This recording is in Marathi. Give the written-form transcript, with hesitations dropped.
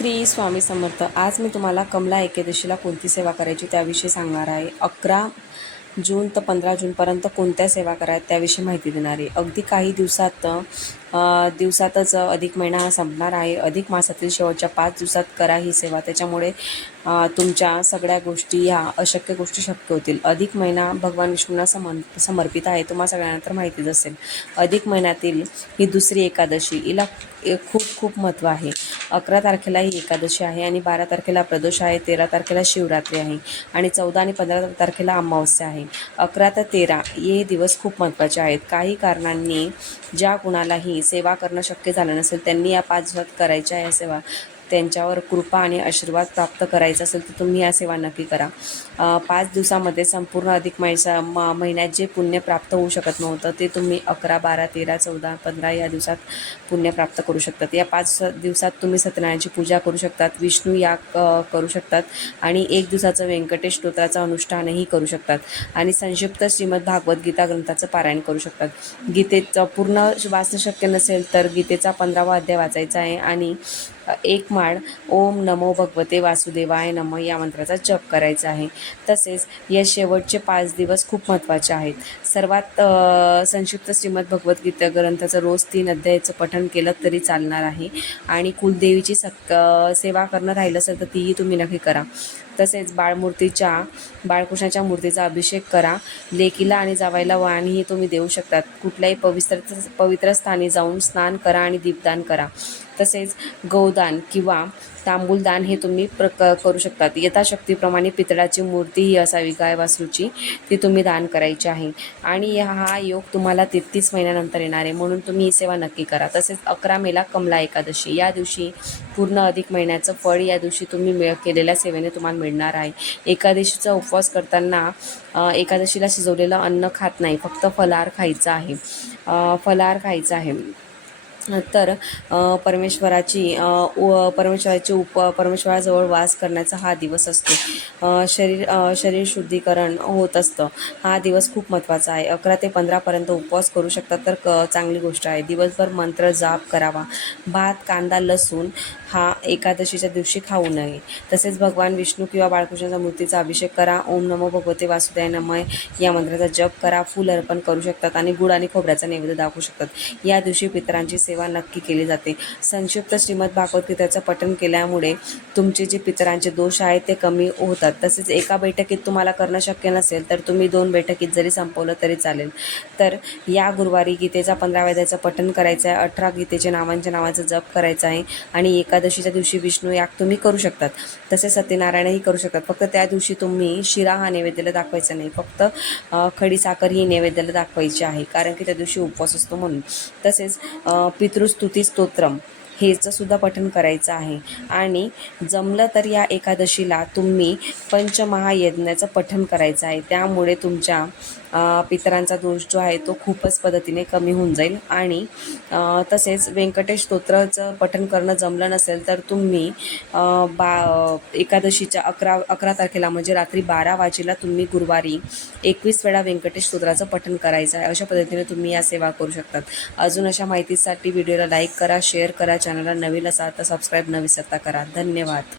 श्री स्वामी समर्थ। आज मी तुम्हाला कमला एकादशीला कोणती सेवा करायची त्याविषयी सांगणार आहे। 11 जून ते 15 जूनपर्यंत कोणत्या सेवा करायच्या त्याविषयी माहिती देणार आहे। अगदी काही दिवसातच अधिक महिना हा संपणार आहे। अधिक मासातील शेवटच्या 5 दिवसात करा ही सेवा, त्याच्यामुळे तुमच्या सगळ्या गोष्टी ह्या अशक्य गोष्टी शक्य होतील। अधिक महिना भगवान विष्णूंना समर्पित आहे, तुम्हाला सगळ्यांना तर माहितीच असेल। अधिक महिन्यातील ही दुसरी एकादशी, हिला खूप खूप महत्त्व आहे। 11 तारखेला ही एकादशी आहे आणि 12 तारखेला प्रदोष आहे, 13 तारखेला शिवरात्री आहे आणि 14 आणि 15 तारखेला अमावस्या आहे। 11 ते 13 हे दिवस खूप महत्त्वाचे आहेत। काही कारणांनी ज्या कुणालाही सेवा करणं शक्य झालं नसेल त्यांनी या 5 दिवसात करायच्या या सेवा, त्यांच्यावर कृपा आणि आशीर्वाद प्राप्त करायचा असेल तर तुम्ही या सेवा नक्की करा। 5 दिवसामध्ये संपूर्ण अधिक महिन्यात जे पुण्य प्राप्त होऊ शकत नव्हतं ते तुम्ही 11, 12, 13, 14, 15 या दिवसात पुण्य प्राप्त करू शकतात। या 5 दिवसात तुम्ही सत्यनारायणाची पूजा करू शकतात, विष्णू याग करू शकतात आणि 1 दिवसाचं व्यंकटेश स्तोत्राचं अनुष्ठानही करू शकतात आणि संक्षिप्त श्रीमद भागवत गीता ग्रंथाचं पारायण करू शकतात। गीतेचं पूर्ण वाचणं शक्य नसेल तर गीतेचा 15वा अध्याय वाचायचा आहे आणि 1 माळ ओम नमो भगवते वासुदेवाय नमः या मंत्राचा जप करायचा आहे। तसेच या शेवटचे 5 दिवस खूप महत्त्वाचे आहेत। सर्वात संक्षिप्त श्रीमद भगवद्गीता ग्रंथाचं रोज 3 अध्यायाचं पठण केलं तरी चालणार आहे आणि कुलदेवीची सेवा करणं राहिलं असेल तर तीही तुम्ही नक्की करा। तसेच बाळकृष्णाच्या मूर्तीचा अभिषेक करा। लेकीला आणि जावयाला वाणही तुम्ही देऊ शकतात। कुठल्याही पवित्र स्थानी जाऊन स्नान करा आणि दीपदान करा। तसेच गौदान किंवा तांबूलदान हे तुम्ही करू शकतात। यथाशक्तीप्रमाणे पितळाची मूर्ती ही असावी गाय वासरूची, ती तुम्ही दान करायची आहे आणि हा योग तुम्हाला 33 महिन्यानंतर येणार आहे, म्हणून तुम्ही ही सेवा नक्की करा। तसेच 11 मेला कमला एकादशी, या दिवशी पूर्ण अधिक महिन्याचं फळ या दिवशी तुम्ही केलेल्या सेवेने तुम्हाला मिळणार आहे। एकादशीचा उपवास करताना एकादशीला शिजवलेलं अन्न खात नाही, फक्त फलाहार खायचा आहे। तर परमेश्वराजवळ वास करण्याचा हा दिवस असतो। शरीर शुद्धीकरण होत असतं। हा दिवस खूप महत्त्वाचा आहे। 11 ते 15पर्यंत उपवास करू शकतात तर चांगली गोष्ट आहे। दिवसभर मंत्र जाप करावा। भात, कांदा, लसूण हा एकादशीच्या दिवशी खाऊ नये। तसेच भगवान विष्णू किंवा बाळकृष्णाच्या मूर्तीचा अभिषेक करा। ओम नमो भगवते वासुदेवाय नमः या मंत्राचा जप करा। फूल अर्पण करू शकतात आणि गुळ आणि खोबऱ्याचा नैवेद्य दाखवू शकतात। या दिवशी पितरांची सेवा नक्की केली जाते। संक्षिप्त श्रीमद भागवत गीतेचं पठण केल्यामुळे तुमचे जे पितरांचे दोष आहेत ते कमी होतात। तसेच एका बैठकीत तुम्हाला करणं शक्य नसेल तर तुम्ही 2 बैठकीत जरी संपवलं तरी चालेल। तर या गुरुवारी गीतेचा 15व्या अध्यायाचं पठण करायचं आहे, 18 गीतेच्या नावाचा जप करायचा आहे आणि एकादशीच्या दिवशी विष्णू याग तुम्ही करू शकतात। तसेच सत्यनारायणही करू शकतात। फक्त त्या दिवशी तुम्ही शिरा हा नैवेद्याला दाखवायचा नाही, फक्त खडी साखर ही नैवेद्याला दाखवायची आहे, कारण की त्या दिवशी उपवास असतो म्हणून। तसेच पितृस्तुती स्तोत्रम हेचं सुद्धा पठण करायचं आहे आणि जमलं तर या एकादशीला तुम्ही पंचमहायज्ञाचं पठण करायचं आहे। त्यामुळे तुमच्या पितरांचा दोष जो आहे तो खूपच पद्धतीने कमी होऊन जाईल। आणि तसेच व्यंकटेश स्तोत्राचं पठण करणं जमलं नसेल तर तुम्ही एकादशीच्या 11 तारखेला म्हणजे रात्री 12 वाजेला तुम्ही गुरुवारी 21 वेळा व्यंकटेश स्तोत्राचं पठण करायचं आहे। अशा पद्धतीने तुम्ही या सेवा करू शकतात। अजून अशा माहितीसाठी व्हिडिओला लाईक करा, शेअर करा, चॅनलला नवीन असाल तर सबस्क्राईब न विसरता करा। धन्यवाद।